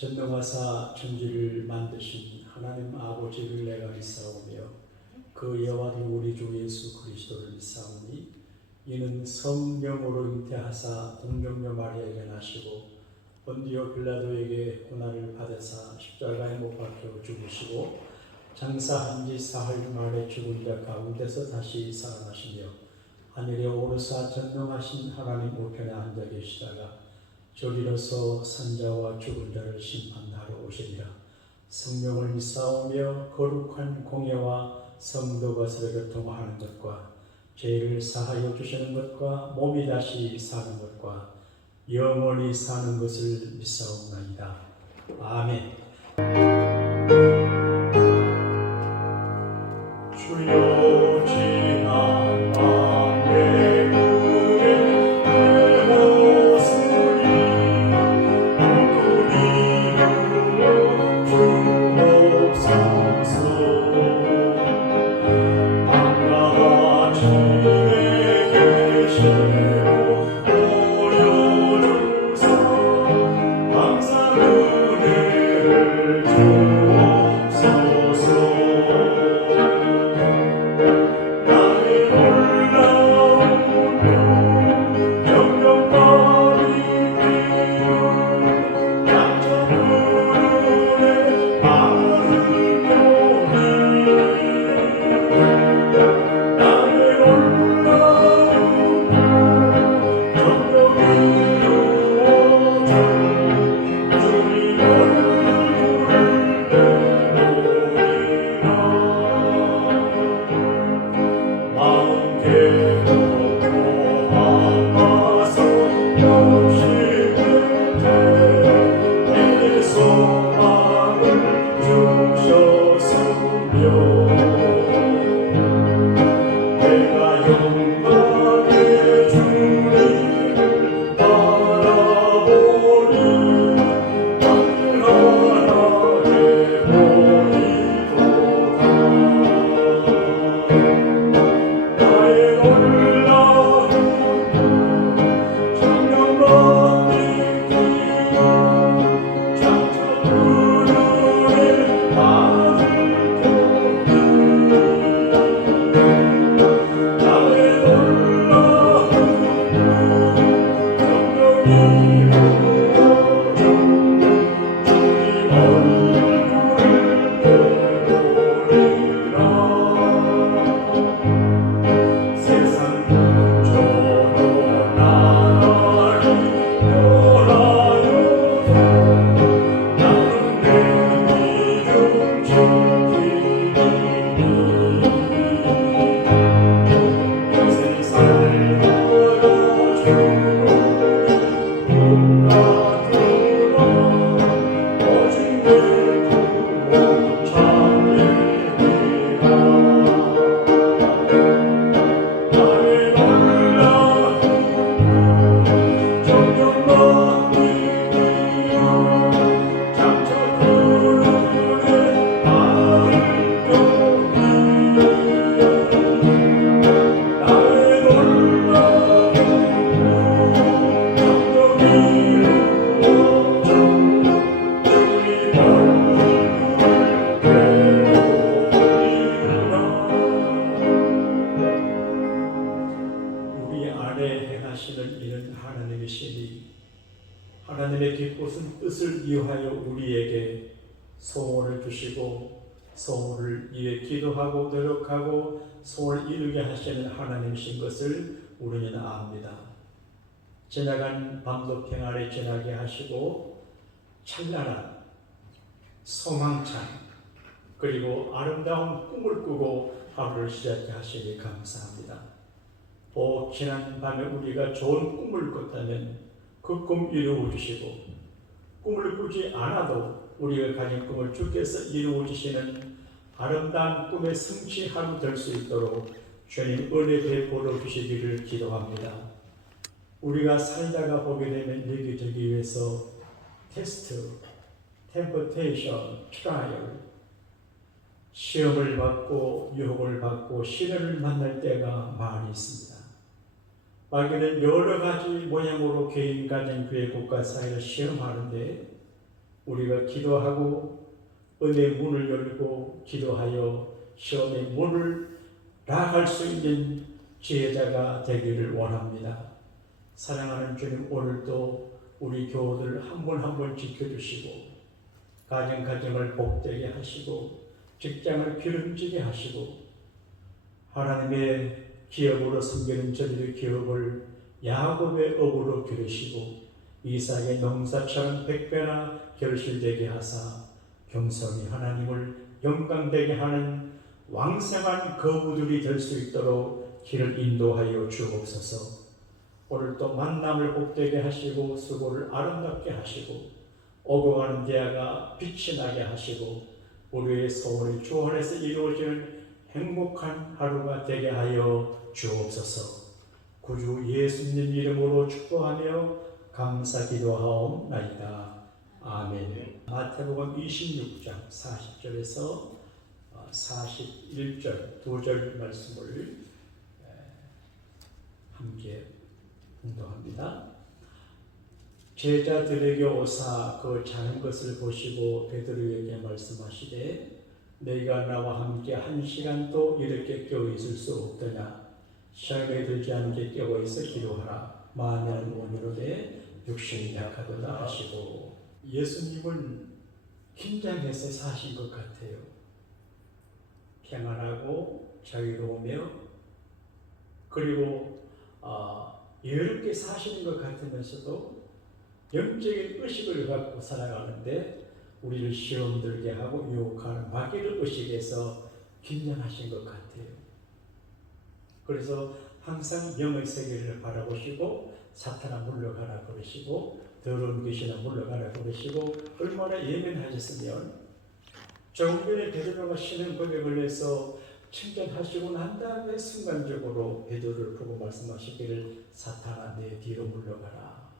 전능하사 천지를 만드신 하나님 아버지를 내가 믿사오며 그 여호와는 우리 주 예수 그리스도를 믿사오니 이는 성령으로 잉태하사 동정녀 마리아에게 나시고 본디오 빌라도에게 고난을 받으사 십자가에 못 박혀 죽으시고 장사한 지 사흘 만에 죽은 자 가운데서 다시 살아나시며 하늘에 오르사 전능하신 하나님 우편에 앉아 계시다가 저리로서 산자와 죽은 자를 심판하러 오시리라. 성령을 믿사오며 거룩한 공예와 성도 것을 교통하는 것과 죄를 사하여 주시는 것과 몸이 다시 사는 것과 영원히 사는 것을 믿사옵나이다. 아멘. 주여 지난 밤에 하나님의 기쁘신 뜻을 위하여 우리에게 소원을 주시고 소원을 위해 기도하고 노력하고 소원을 이루게 하시는 하나님이신 것을 우리는 압니다. 지나간 밤도 평안에 지나게 하시고 찬란한 소망찬 그리고 아름다운 꿈을 꾸고 하루를 시작해 하시니 감사합니다. 지난 밤에 우리가 좋은 꿈을 꿨다면 그 꿈 이루어 주시고 꿈을 꾸지 않아도 우리가 가진 꿈을 주께서 이루어 주시는 아름다운 꿈의 성취 하루 될 수 있도록 주님 은혜 베풀어 주시기를 기도합니다. 우리가 살다가 보게 되면 여기저기에서 테스트, 템퍼테이션, 트라이얼 시험을 받고 유혹을 받고 시련을 만날 때가 많이 있습니다. 마귀는 여러 가지 모양으로 개인, 가정, 교회, 국가 사회를 시험하는데 우리가 기도하고 은혜의 문을 열고 기도하여 시험의 문을 나아갈 수 있는 지혜자가 되기를 원합니다. 사랑하는 주님, 오늘도 우리 교우들 한 분 한 분 지켜주시고 가정을 복되게 하시고 직장을 기름지게 하시고 하나님의 기업으로 섬기는 저희의 기업을 야곱의 업으로 기르시고 이삭의 농사처럼 백배나 결실되게 하사 겸손히 하나님을 영광되게 하는 왕성한 거부들이 될 수 있도록 길을 인도하여 주옵소서. 오늘 또 만남을 복되게 하시고 수고를 아름답게 하시고 오고 가는 대화가 빛이 나게 하시고 우리의 소원이 주 안에서 이루어지는 행복한 하루가 되게 하여 주옵소서. 구주 예수님 이름으로 축복하며 감사 기도하옵나이다. 아멘. 마태복음 26장 40절에서 41절 두 절 말씀을 함께 공독합니다. 제자들에게 오사 그 작은 것을 보시고 베드로에게 말씀하시되 너희가 나와 함께 1시간도 이렇게 깨어 있을 수 없더냐. 시험에 들지 않게 깨어 있어 기도하라. 만일 원으로되 육신이 약하도다 하시고, 예수님은 긴장해서 사신 것 같아요. 평안하고 자유로우며 그리고 여유롭게 사시는 것 같으면서도 영적인 의식을 갖고 살아가는데 우리를 시험 들게 하고 유혹하는 마귀를 의식해서 긴장하신 것 같아요. 그래서 항상 영의 세계를 바라보시고 사탄아 물러가라 그러시고 더러운 귀신아 물러가라 그러시고 얼마나 예민하셨으면 조금 전에 베드로가 신앙 고백을 해서 칭찬하시고 난 다음에 순간적으로 베드로를 보고 말씀하시기를 사탄아 내 뒤로 물러가라.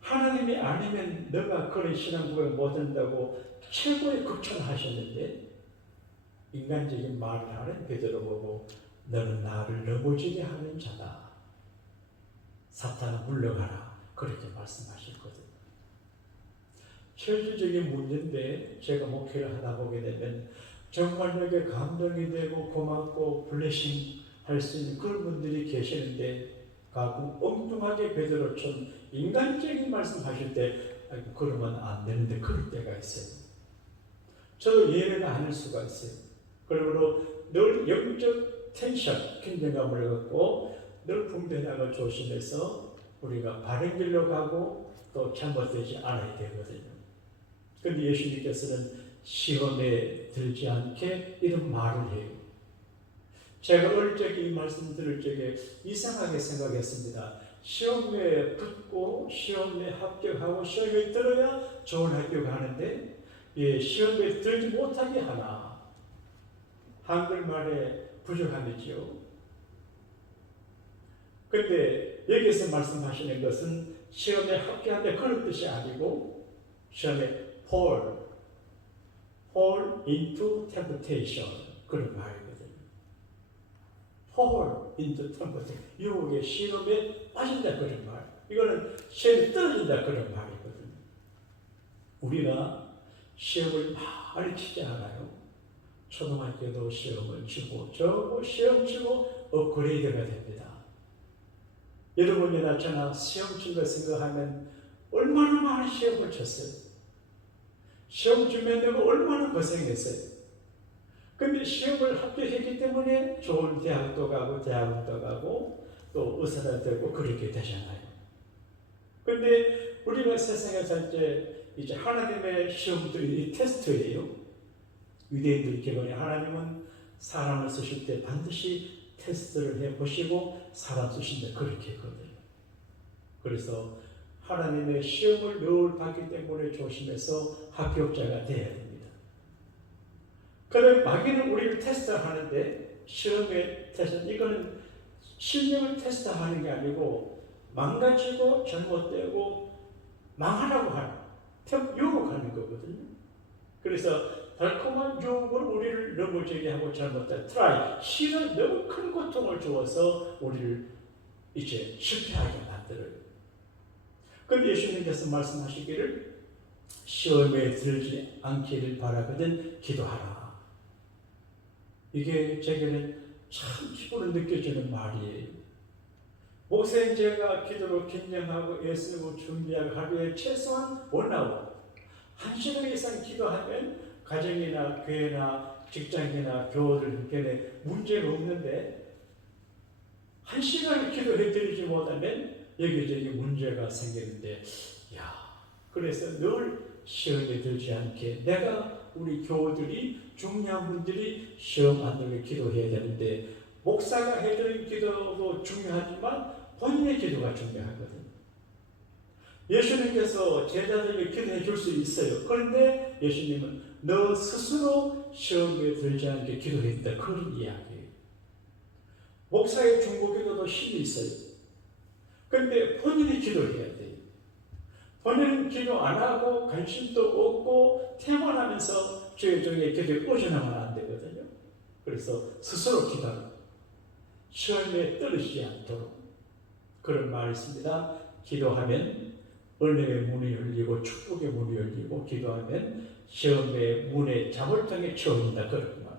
하나님이 아니면 너가 그런 신앙 고백 못한다고 최고의 극찬하셨는데 인간적인 말을 하는 베드로 보고 너는 나를 넘어지게 하는 자다. 사탄아 물러가라. 그렇게 말씀하셨거든요. 실질적인 문제인데 제가 목회를 하다 보게 되면 정말 내게 감동이 되고 고맙고 블레싱 할 수 있는 그런 분들이 계시는데 가끔 엉뚱하게 베드로처럼 인간적인 말씀하실 때 아이고 그러면 안 되는데 그럴 때가 있어요. 저도 예외가 아닐 수가 있어요. 그러므로 늘 영적 텐션, 긴장감을 갖고 늘 분별하고 조심해서 우리가 바른 길로 가고 또 잘못되지 않아야 되거든요. 그런데 예수님께서는 시험에 들지 않게 이런 말을 해요. 제가 어릴 적에 이 말씀 들을 적에 이상하게 생각했습니다. 시험에 붙고 시험에 합격하고 시험에 들어야 좋은 학교 가는데 시험에 들지 못하게 하나. 한글말에 부족함이지요. 그런데 여기서 말씀하시는 것은 시험에 합격한다 그런 뜻이 아니고 시험에 fall into temptation 그런 말이거든요. fall into temptation 유혹의 시험에 빠진다 그런 말. 이거는 시험에 떨어진다 그런 말이거든요. 우리가 시험을 많이 치지 않아요. 초등학교도 시험을 치고 저도 시험 치고 업그레이드가 됩니다. 여러분이나 저나 시험 친 거 생각하면 얼마나 많은 시험을 쳤어요. 시험 치면 내가 얼마나 고생했어요. 근데 시험을 합격했기 때문에 좋은 대학도 가고 대학원도 가고 또 의사가 되고 그렇게 되잖아요. 근데 우리가 세상에 살 때 이제 하나님의 시험들이 테스트예요. 유대인들이 기본에 하나님은 사람을 쓰실 때 반드시 테스트를 해보시고 사람 쓰신다 그렇게 했거든요. 그래서 하나님의 시험을 늘 받기 때문에 조심해서 합격자가 되어야 됩니다. 그럼 마귀는 우리를 테스트하는데 시험의 테스트, 이거는 실력을 테스트하는 게 아니고 망가지고 잘못되고 망하라고 하는, 유혹하는 거거든요. 그래서 달콤한 유혹으로 우리를 넘어지게 하고 잘못된 트라이, 시는 너무 큰 고통을 주어서 우리를 이제 실패하게 만들어요. 근데 예수님께서 말씀하시기를 시험에 들지 않기를 바라거든 기도하라. 이게 제게는 참 기쁘게 느껴지는 말이에요. 목사님 제가 기도로 긴장하고 애쓰고 준비하고 하루에 최소한 원하고 1시간 이상 기도하면 가정이나 교회나 직장이나 교우들에게 문제가 없는데 1시간을 기도해 드리지 못하면 여기저기 문제가 생기는데 그래서 늘 시험에 들지 않게 내가 우리 교우들이 중요한 분들이 시험 안 들게 기도해야 되는데 목사가 해드린 기도도 중요하지만 본인의 기도가 중요하거든요. 예수님께서 제자들에게 기도해 줄 수 있어요. 그런데 예수님은 너 스스로 시험에 들지 않게 기도했다. 그런 이야기예요. 목사의 중보기도도 힘이 있어요. 그런데 본인이 기도해야 돼요. 본인은 기도 안 하고 관심도 없고 태만하면서 주의 종의 기도에 빠져나가면 안 되거든요. 그래서 스스로 기도하고 시험에 떨어지지 않도록 그런 말이 있습니다. 기도하면 은혜의 문이 열리고 축복의 문이 열리고 기도하면 시험의 문에 자물통에 채워진다. 그런 말.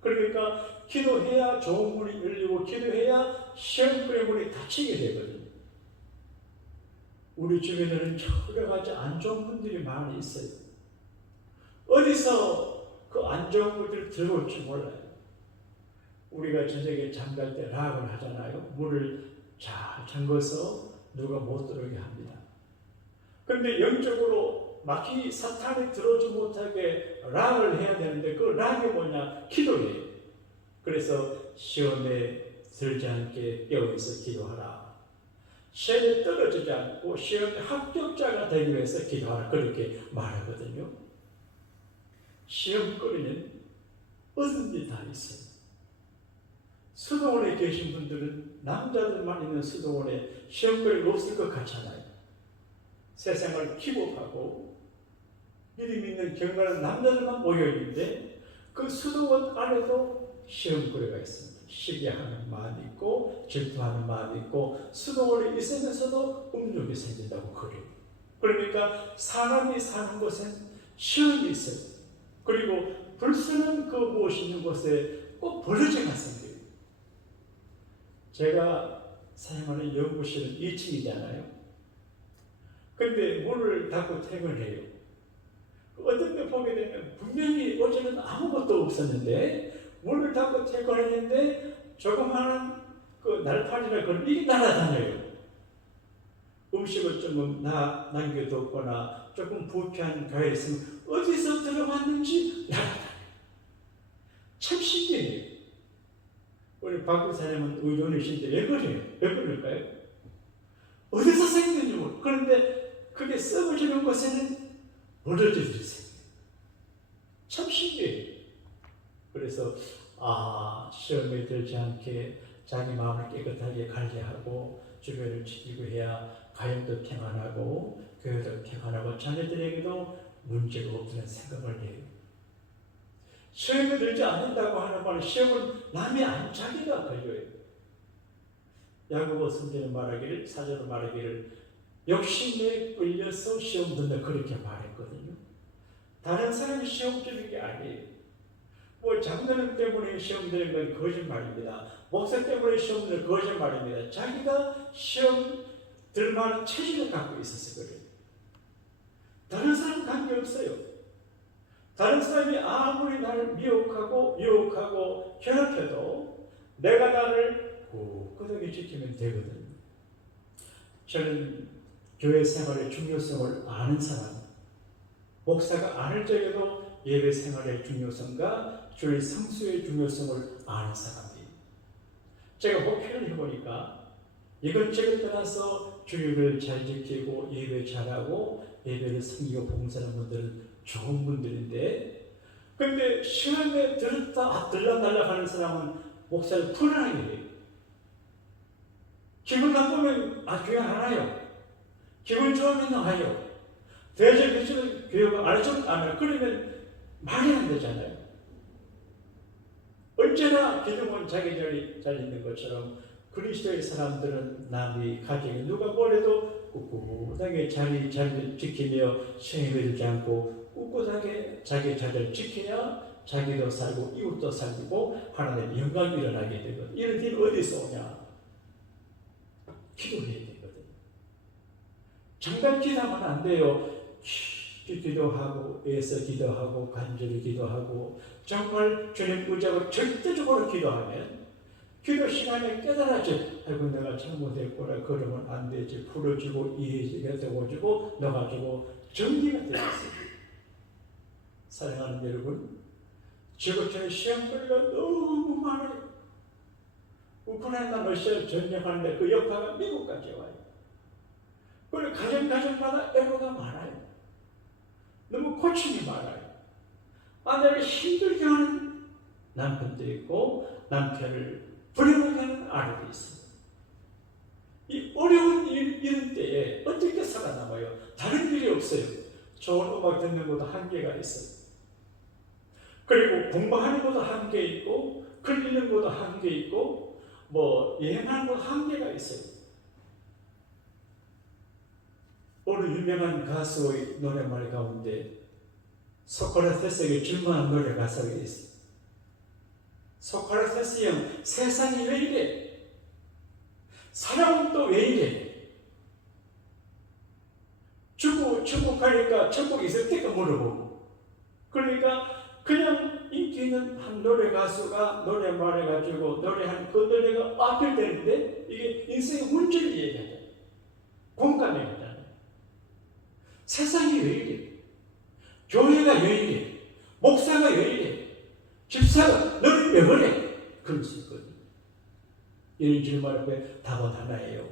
그러니까 기도해야 좋은 문이 열리고 기도해야 시험의 문이 닫히게 되거든요. 우리 주변에는 여러 가지 안 좋은 분들이 많이 있어요. 어디서 그 안 좋은 분들을 들어올지 몰라요. 우리가 저녁에 잠잘 때 락을 하잖아요. 문을 잘 잠궈서 누가 못 들어오게 합니다. 그런데 영적으로 막히 사탄이 들어오지 못하게 락을 해야 되는데 그 락이 뭐냐? 기도예요. 그래서 시험에 들지 않게 깨어있어 기도하라. 시험에 떨어지지 않고 시험에 합격자가 되기 위해서 기도하라. 그렇게 말하거든요. 시험거리는 어딘지 다 있어요. 수도원에 계신 분들은 남자들만 있는 수도원에 시험거리가 없을 것 같잖아요. 세상을 기복하고 믿음 있는 경건한 남자들만 모여있는데 그 수도원 안에도 시험거리가 있습니다. 시기하는 마음이 있고 질투하는 마음이 있고 수도원에 있으면서도 음욕이 생긴다고 그래요. 그러니까 사람이 사는 곳엔 시험이 있어요. 그리고 불순한 그 무엇이 있는 곳에 꼭 벌어지가 생겨요. 제가 사용하는 연구실은 2층이잖아요. 그런데 문을 닫고 퇴근해요. 어떤 때 보게 되면 분명히 어제는 아무것도 없었는데 문을 닫고 퇴근했는데 조그마한 그 날파리나 그런 일이 날아다녀요. 음식을 조금 남겨뒀거나 조금 부패한 가에 있으면 어디서 들어왔는지 날아다녀요. 참 신기해요. 우리 박 사장님은 의존이신데 왜 그래요? 왜 그럴까요? 어디서 생겼는지 모르고 그런데 그게 썩어지는 곳에는 멀어지들이 생겨요. 참 신기해요. 그래서 시험에 들지 않게 자기 마음을 깨끗하게 관리하고 주변을 지키고 해야 가정도 평안하고 교회도 평안하고 자녀들에게도 문제가 없다는 생각을 해요. 시험에 들지 않는다고 하는 말은 시험은 남이 안 자기가 걸려요. 야고보 선생님 말하기를 사전으로 말하기를 욕심에 끌려서 시험 든다 그렇게 말했거든요. 다른 사람이 시험 드는 게 아니에요. 뭐 장로님 때문에 시험 드는 건 거짓말입니다. 목사 때문에 시험 드는 건 거짓말입니다. 자기가 시험 들 만한 체질을 갖고 있어서 그래요. 다른 사람 관계없어요. 다른 사람이 아무리 나를 미혹하고 유혹하고 괴롭혀도 내가 나를 굳건하게 지키면 되거든요. 저는 교회 생활의 중요성을 아는 사람, 목사가 아는 적에도 예배 생활의 중요성과 주의 성수의 중요성을 아는 사람이에요. 제가 목회를 해보니까 이것저것 떠나서 주일을 잘 지키고 예배 잘하고 예배를 섬기고 봉사하는 분들은 좋은 분들인데 근데 시험에 들락날락 하는 사람은 목사를 불안하게 해요. 기분 나쁘면 교회 안 와요. 기분 좋으면 와요. 대접해주는 교회가 안 해주면 안 와요. 그러면 말이 안 되잖아요. 언제나 기둥은 자기 자리 잘 있는 것처럼 그리스도의 사람들은 남이 가정에 누가 뭐래도 꿋꿋하게 자리를 지키며 시행되지 않고 꿋꿋하게 자기 자리를 지켜야 자기도 살고 이웃도 살고 하나님의 영광이 일어나게 되거든. 이런 일이 어디서 오냐? 기도해야 되거든. 잠깐 기도하면 안 돼요. 기도하고 애써 기도하고 간절히 기도하고 정말 주님 의지하고 절대적으로 기도하면 기도 시간에 깨달아지. 아이고 내가 잘못했구나. 그러면 안 되지. 풀어주고 이해가 되어지고 넣어가지고 정리가 되겠어요. 사랑하는 여러분, 지구촌에 시험거리가 너무 많아요. 우크라이나 러시아 전쟁하는데 그 여파가 미국까지 와요. 그리고 가정마다 애로가 많아요. 너무 고충이 많아요. 아내를 힘들게 하는 남편도 있고 남편을 불행하게 하는 아내도 있어요. 이 어려운 이런 때에 어떻게 살아남아요? 다른 일이 없어요. 좋은 음악 듣는 것도 한계가 있어요. 그리고 공부하는 것도 한계 있고 글 읽는 것도 한계 있고 여행하는 것도 한계가 있어요. 어느 유명한 가수의 노래말 가운데 소크라테스에게 질문한 노래 가사가 있어요. 소크라테스 형, 세상이 왜 이래? 사람은 또 왜 이래? 천국 가니까 천국 있을 때가 물어보고, 그러니까 그냥 인기 있는 한 노래 가수가 노래 말해가지고 노래한 그 노래가 어필되는데 이게 인생의 문제를 얘기하잖아요. 공감해야 세상이 왜 이래? 교회가 왜 이래? 목사가 왜 이래? 집사가 너는 왜 그래? 그럴 수 있거든요. 이런 질문 앞에 답은 하나예요.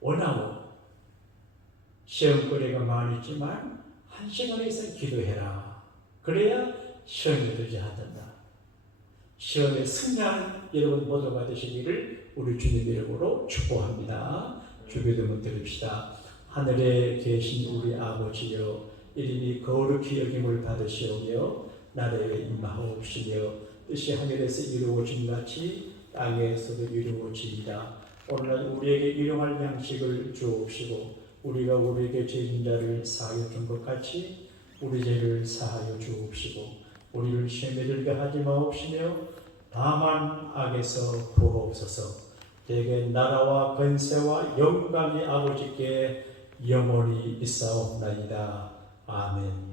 원하고 시험거리가 많이 있지만 한 시간에 이상 기도해라. 그래야 시험에 들지 않는다. 시험에 승리하는 여러분 모두가 되시기를 우리 주님 이름으로 축복합니다. 주기도문 드립시다. 하늘에 계신 우리 아버지여, 이름이 거룩히 여김을 받으시오며 나라에 임하옵시며 뜻이 하늘에서 이루어진 같이 땅에서도 이루어지이다. 오늘날 우리에게 일용할 양식을 주옵시고 우리가 우리에게 죄진 자를 사하여 준 것 같이 우리 죄를 사하여 주옵시고 우리를 시험에 들게 하지 마옵시며 다만 악에서 구하옵소서. 대개 나라와 권세와 영광이 아버지께 영원히 있사옵나이다. 아멘.